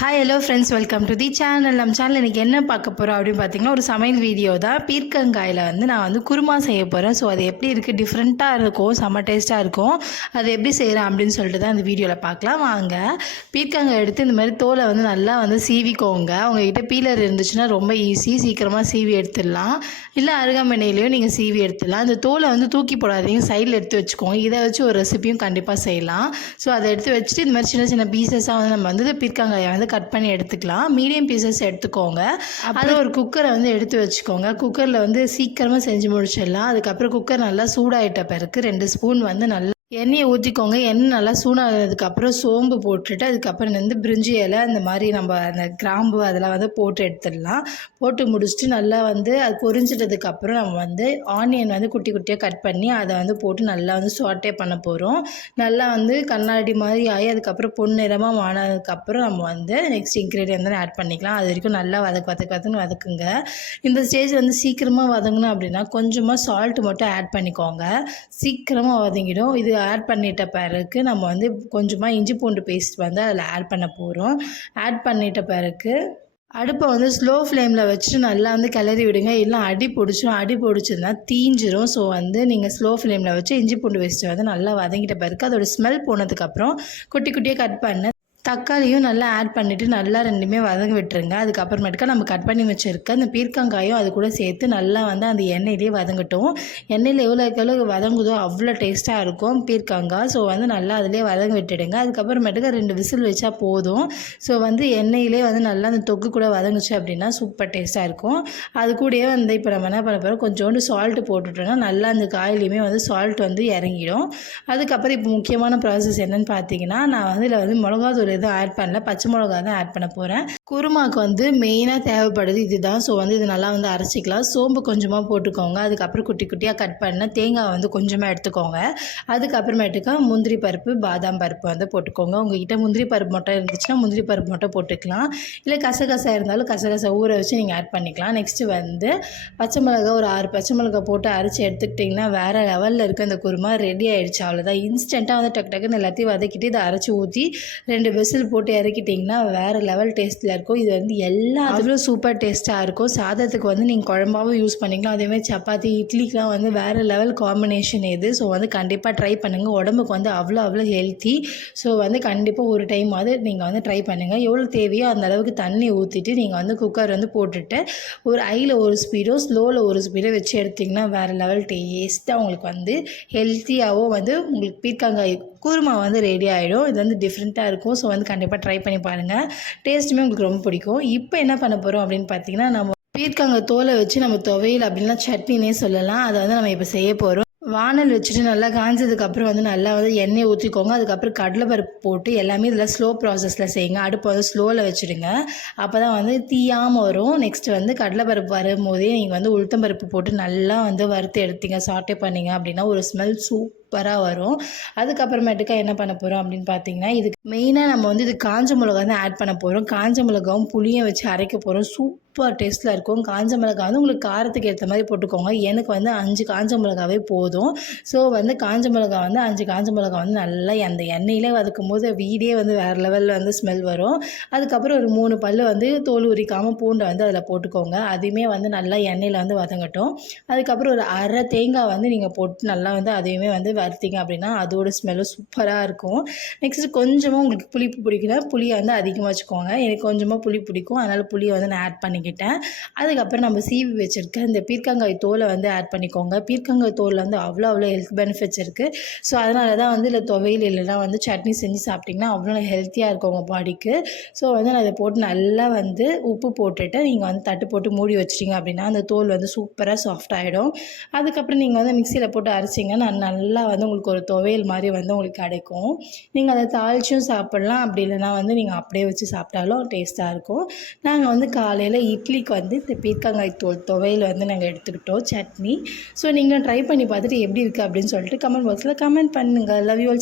Hi hello friends welcome to the channel நம்ம channel இன்றைக்கி என்ன பார்க்க போகிறோம் அப்படின்னு பார்த்தீங்கன்னா ஒரு சமையல் வீடியோ தான். பீர்க்கங்காயில் வந்து நான் வந்து குருமா செய்ய போகிறேன் ஸோ அது எப்படி இருக்குது டிஃப்ரெண்ட்டாக இருக்கும். செம்ம டேஸ்ட்டாக இருக்கும். அது எப்படி செய்கிறேன் அப்படின்னு சொல்லிட்டு தான் இந்த வீடியோவில் பார்க்கலாம். வாங்க. பீர்க்கங்காய் எடுத்து இந்த மாதிரி தோலை வந்து நல்லா வந்து சீவிக்கோங்க. உங்ககிட்ட பீலர் இருந்துச்சுன்னா ரொம்ப ஈஸி சீக்கிரமாக சீவி எடுத்துடலாம். இல்லை அருகாமனையிலையும் நீங்கள் சீவி எடுத்துடலாம். இந்த தோலை வந்து தூக்கி போடாதீங்க. சைடில் எடுத்து வச்சுக்கோங்க. இதை வச்சு ஒரு ரெசிபியும் கண்டிப்பாக செய்யலாம். ஸோ அதை எடுத்து வச்சுட்டு இந்த மாதிரி சின்ன சின்ன பீசஸாக வந்து நம்ம வந்து பீர்க்கங்காயை வந்து கட் பண்ணி எடுத்துக்கலாம். மீடியம் பீசஸ் எடுத்துக்கோங்க. அப்புறம் ஒரு குக்கரை வந்து எடுத்து வச்சுக்கோங்க. குக்கரில் வந்து சீக்கிரமாக செஞ்சு முடிச்சிடலாம். அதுக்கப்புறம் குக்கர் நல்லா சூடாயிட்ட பிறகு ரெண்டு ஸ்பூன் வந்து நல்லா எண்ணெயை ஊற்றிக்கோங்க எண்ணெய் நல்லா சூடானதுக்கப்புறம் சோம்பு போட்டுட்டு அதுக்கப்புறம் வந்து பிரிஞ்சி இலை அந்த மாதிரி நம்ம அந்த கிராம்பு அதெல்லாம் வந்து போட்டு எடுத்துடலாம். போட்டு முடிச்சுட்டு நல்லா வந்து அது பொரிஞ்சிட்டதுக்கப்புறம் நம்ம வந்து ஆனியன் வந்து குட்டி குட்டியாக கட் பண்ணி அதை வந்து போட்டு நல்லா வந்து சாட்டே பண்ண போகிறோம் நல்லா வந்து கண்ணாடி மாதிரி ஆகி அதுக்கப்புறம் பொன்னிறமாக ஆனதுக்கப்புறம் நம்ம வந்து நெக்ஸ்ட் இன்க்ரீடியன் வந்து ஆட் பண்ணிக்கலாம். அது வரைக்கும் நல்லா வதக்கு வதக்கு வதக்குன்னு வதக்குங்க. இந்த ஸ்டேஜ் வந்து சீக்கிரமாக வதங்கணும் அப்படின்னா கொஞ்சமாக சால்ட் மட்டும் ஆட் பண்ணிக்கோங்க. சீக்கிரமாக வதங்கிடும். இது ஆட் பண்ணிட்ட பிறகு நம்ம வந்து கொஞ்சமாக இஞ்சி பூண்டு பேஸ்ட் வந்து அதில் ஆட் பண்ண போகிறோம் ஆட் பண்ணிட்ட பிறகு அடுப்பை வந்து ஸ்லோ ஃப்ளேமில் வச்சுட்டு நல்லா வந்து கிளறி விடுங்க. இல்லை அடி பிடிச்சிரும். அடி பிடிச்சதுன்னா தீஞ்சிரும். ஸோ வந்து நீங்கள் ஸ்லோ ஃப்ளேமில் வச்சு இஞ்சி பூண்டு பேஸ்ட்டு வந்து நல்லா வதங்கிட்ட பிறகு அதோட ஸ்மெல் போனதுக்கப்புறம் குட்டி குட்டியாக கட் பண்ண. தக்காளியும் நல்லா ஆட் பண்ணிவிட்டு நல்லா ரெண்டுமே வதங்க விட்டுருங்க. அதுக்கப்புறமேட்டுக்கா நம்ம கட் பண்ணி வச்சுருக்க அந்த பீர்க்கங்காயும் அது கூட சேர்த்து நல்லா வந்து அந்த எண்ணெயிலே வதங்கட்டும். எண்ணெயில் எவ்வளோக்கு எவ்வளோ வதங்குதோ அவ்வளோ டேஸ்ட்டாக இருக்கும் பீர்க்கங்காய் ஸோ வந்து நல்லா அதிலே வதங்க விட்டுடுங்க. அதுக்கப்புறமேட்டுக்கா ரெண்டு விசில் வச்சா போதும். ஸோ வந்து எண்ணெயிலே வந்து நல்லா அந்த தொக்கு கூட வதங்குச்சு அப்படின்னா சூப்பர் டேஸ்ட்டாக இருக்கும். அது கூடயே வந்து இப்போ நம்ம என்ன பண்ண போகிறோம் கொஞ்சோண்டு சால்ட்டு போட்டுட்டோம்னா நல்லா அந்த காயிலையுமே வந்து சால்ட் வந்து இறங்கிடும். அதுக்கப்புறம் இப்போ முக்கியமான ப்ராசஸ் என்னென்னு பார்த்தீங்கன்னா நான் வந்து இதில் வந்து மிளகாத்தூள் எதுவும் ஆட் பண்ணல. பச்சை மிளகா தான் ஆட் பண்ண போகிறேன் குருமாவுக்கு வந்து மெயினாக தேவைப்படுது இதுதான். ஸோ வந்து இது நல்லா வந்து அரைச்சிக்கலாம். சோம்பு கொஞ்சமாக போட்டுக்கோங்க. அதுக்கப்புறம் குட்டி குட்டியாக கட் பண்ண தேங்காய் வந்து கொஞ்சமாக எடுத்துக்கோங்க. அதுக்கப்புறமேட்டுக்கா முந்திரி பருப்பு பாதாம் பருப்பு வந்து போட்டுக்கோங்க. உங்ககிட்ட முந்திரி பருப்பு மட்டும் இருந்துச்சுன்னா முந்திரி பருப்பு மட்டும் போட்டுக்கலாம். இல்லை கசகசா இருந்தாலும் கசகசா ஊற வச்சு நீங்கள் ஆட் பண்ணிக்கலாம். நெக்ஸ்ட்டு வந்து பச்சை மிளகா ஒரு ஆறு பச்சை மிளகா போட்டு அரைச்சி எடுத்துக்கிட்டிங்கன்னா வேறு லெவலில் இருக்க அந்த குருமா ரெடி ஆகிடுச்சு அவ்வளோதான் இன்ஸ்டண்ட்டாக வந்து டக்கு டக்குன்னு எல்லாத்தையும் வதக்கிட்டு இதை அரைச்சி ஊற்றி ரெண்டு விசில் போட்டு இறக்கிட்டிங்கன்னா வேறு லெவல் டேஸ்ட்டில் இருக்கும். இது வந்து எல்லாத்துக்கும் சூப்பர் டேஸ்ட்டாக இருக்கும். சாதத்துக்கு வந்து நீங்கள் குழம்பாவும் யூஸ் பண்ணிக்கலாம். அதேமாதிரி சப்பாத்தி இட்லிக்கெலாம் வந்து வேறு லெவல் காம்பினேஷன் இது. ஸோ வந்து கண்டிப்பாக ட்ரை பண்ணுங்கள் உடம்புக்கு வந்து அவ்வளோ அவ்வளோ ஹெல்த்தி ஸோ வந்து கண்டிப்பாக ஒரு டைம் அது நீங்கள் வந்து ட்ரை பண்ணுங்கள் எவ்வளோ தேவையோ அந்த அளவுக்கு தண்ணி ஊற்றிட்டு நீங்கள் வந்து குக்கர் வந்து போட்டுட்டு ஒரு ஐயில் ஒரு ஸ்பீடோ ஸ்லோவில் ஒரு ஸ்பீடோ வச்சு எடுத்திங்கன்னா வேறு லெவல் டேஸ்ட்டாக உங்களுக்கு வந்து ஹெல்த்தியாகவும் வந்து உங்களுக்கு பீர்க்கங்காய் குருமா வந்து ரெடி ஆகிடும் இது வந்து டிஃப்ரெண்ட்டாக இருக்கும். ஸோ வந்து கண்டிப்பாக ட்ரை பண்ணி பாருங்கள் டேஸ்ட்டுமே உங்களுக்கு ரொம்ப பிடிக்கும். இப்போ என்ன பண்ண போகிறோம் அப்படின்னு பார்த்தீங்கன்னா நம்ம பீர்க்காங்க தோலை வச்சு நம்ம துவையல் அப்படின்னா சட்னினே சொல்லலாம். அதை வந்து நம்ம இப்போ செய்ய போகிறோம் வானல் வச்சுட்டு நல்லா காஞ்சதுக்கப்புறம் வந்து நல்லா வந்து எண்ணெய் ஊற்றிக்கோங்க அதுக்கப்புறம் கடலைப்பருப்பு போட்டு எல்லாமே இதில் ஸ்லோ ப்ராசஸில் செய்யுங்க. அடுப்பை வந்து ஸ்லோவில் வச்சுடுங்க. அப்போ தான் வந்து தீயாமல் வரும். நெக்ஸ்ட் வந்து கடலைப்பருப்பு வரும்போதே நீங்கள் வந்து உளுத்தம்பருப்பு போட்டு நல்லா வந்து வறுத்து எடுத்தீங்க. சாட்டே பண்ணிங்க அப்படின்னா ஒரு ஸ்மெல் சூப் சூப்பராக வரும். அதுக்கப்புறமேட்டுக்கா என்ன பண்ண போகிறோம் அப்படின்னு பார்த்தீங்கன்னா இதுக்கு மெயினாக நம்ம வந்து இது காஞ்ச மிளகா தான் ஆட் பண்ண போகிறோம் காஞ்ச மிளகாவும் புளியும் வச்சு அரைக்க போகிறோம் சூப்பர் டேஸ்ட்டில் இருக்கும். காஞ்ச மிளகா வந்து உங்களுக்கு காரத்துக்கு ஏற்ற மாதிரி போட்டுக்கோங்க. எனக்கு வந்து அஞ்சு காஞ்ச மிளகாவே போதும். ஸோ வந்து காஞ்ச மிளகா வந்து அஞ்சு காஞ்ச மிளகா வந்து நல்லா அந்த எண்ணெயிலே வதக்கும் போது வீடே வந்து வேறு லெவலில் வந்து ஸ்மெல் வரும். அதுக்கப்புறம் ஒரு மூணு பல் வந்து தோல் உரிக்காமல் பூண்டை வந்து அதில் போட்டுக்கோங்க. அதையுமே வந்து நல்லா எண்ணெயில் வந்து வதங்கட்டும். அதுக்கப்புறம் ஒரு அரை தேங்காய் வந்து நீங்கள் போட்டு நல்லா வந்து அதையுமே வந்து வறுத்தீங்க அப்படின்னா அதோட ஸ்மெல்லும் சூப்பராக இருக்கும். நெக்ஸ்ட்டு கொஞ்சமாக உங்களுக்கு புளிப்பு பிடிக்கல புளியை வந்து அதிகமாக வச்சுக்கோங்க. எனக்கு கொஞ்சமாக புளி பிடிக்கும். அதனால் புளியை வந்து நான் ஆட் பண்ணிக்கிட்டேன். அதுக்கப்புறம் நம்ம சீவி வச்சுருக்க இந்த பீர்க்கங்காய் தோலை வந்து ஆட் பண்ணிக்கோங்க. பீர்க்கங்காய் தோலில் வந்து அவ்வளோ அவ்வளோ ஹெல்த் பெனிஃபிட்ஸ் இருக்குது ஸோ அதனால தான் வந்து இல்லை துவையில் இல்லைனா வந்து சட்னி செஞ்சு சாப்பிட்டிங்கன்னா அவ்வளோ ஹெல்த்தியாக இருக்கும் உங்கள் பாடிக்கு ஸோ வந்து நான் அதை போட்டு நல்லா வந்து உப்பு போட்டுட்டு நீங்கள் வந்து தட்டு போட்டு மூடி வச்சிட்டிங்க அப்படின்னா அந்த தோல் வந்து சூப்பராக சாஃப்ட் ஆகிடும் அதுக்கப்புறம் நீங்கள் வந்து மிக்சியில் போட்டு அரைச்சிங்கன்னா நல்லா வந்து உங்களுக்கு ஒரு துவையல் மாதிரி வந்து உங்களுக்கு கிடைக்கும். நீங்கள் அதை தாளிச்சும் சாப்பிட்லாம். அப்படி இல்லைனா வந்து நீங்கள் அப்படியே வச்சு சாப்பிட்டாலும் டேஸ்ட்டாக இருக்கும். நாங்கள் வந்து காலையில் இட்லிக்கு வந்து இந்த பீர்க்கங்காய் தோல் துவையல் வந்து நாங்கள் எடுத்துக்கிட்டோம் சட்னி. ஸோ நீங்களும் ட்ரை பண்ணி பார்த்துட்டு எப்படி இருக்குது அப்படின்னு சொல்லிட்டு கமெண்ட் பாக்ஸில் கமெண்ட் பண்ணுங்கள் லவ் யூ ஆல்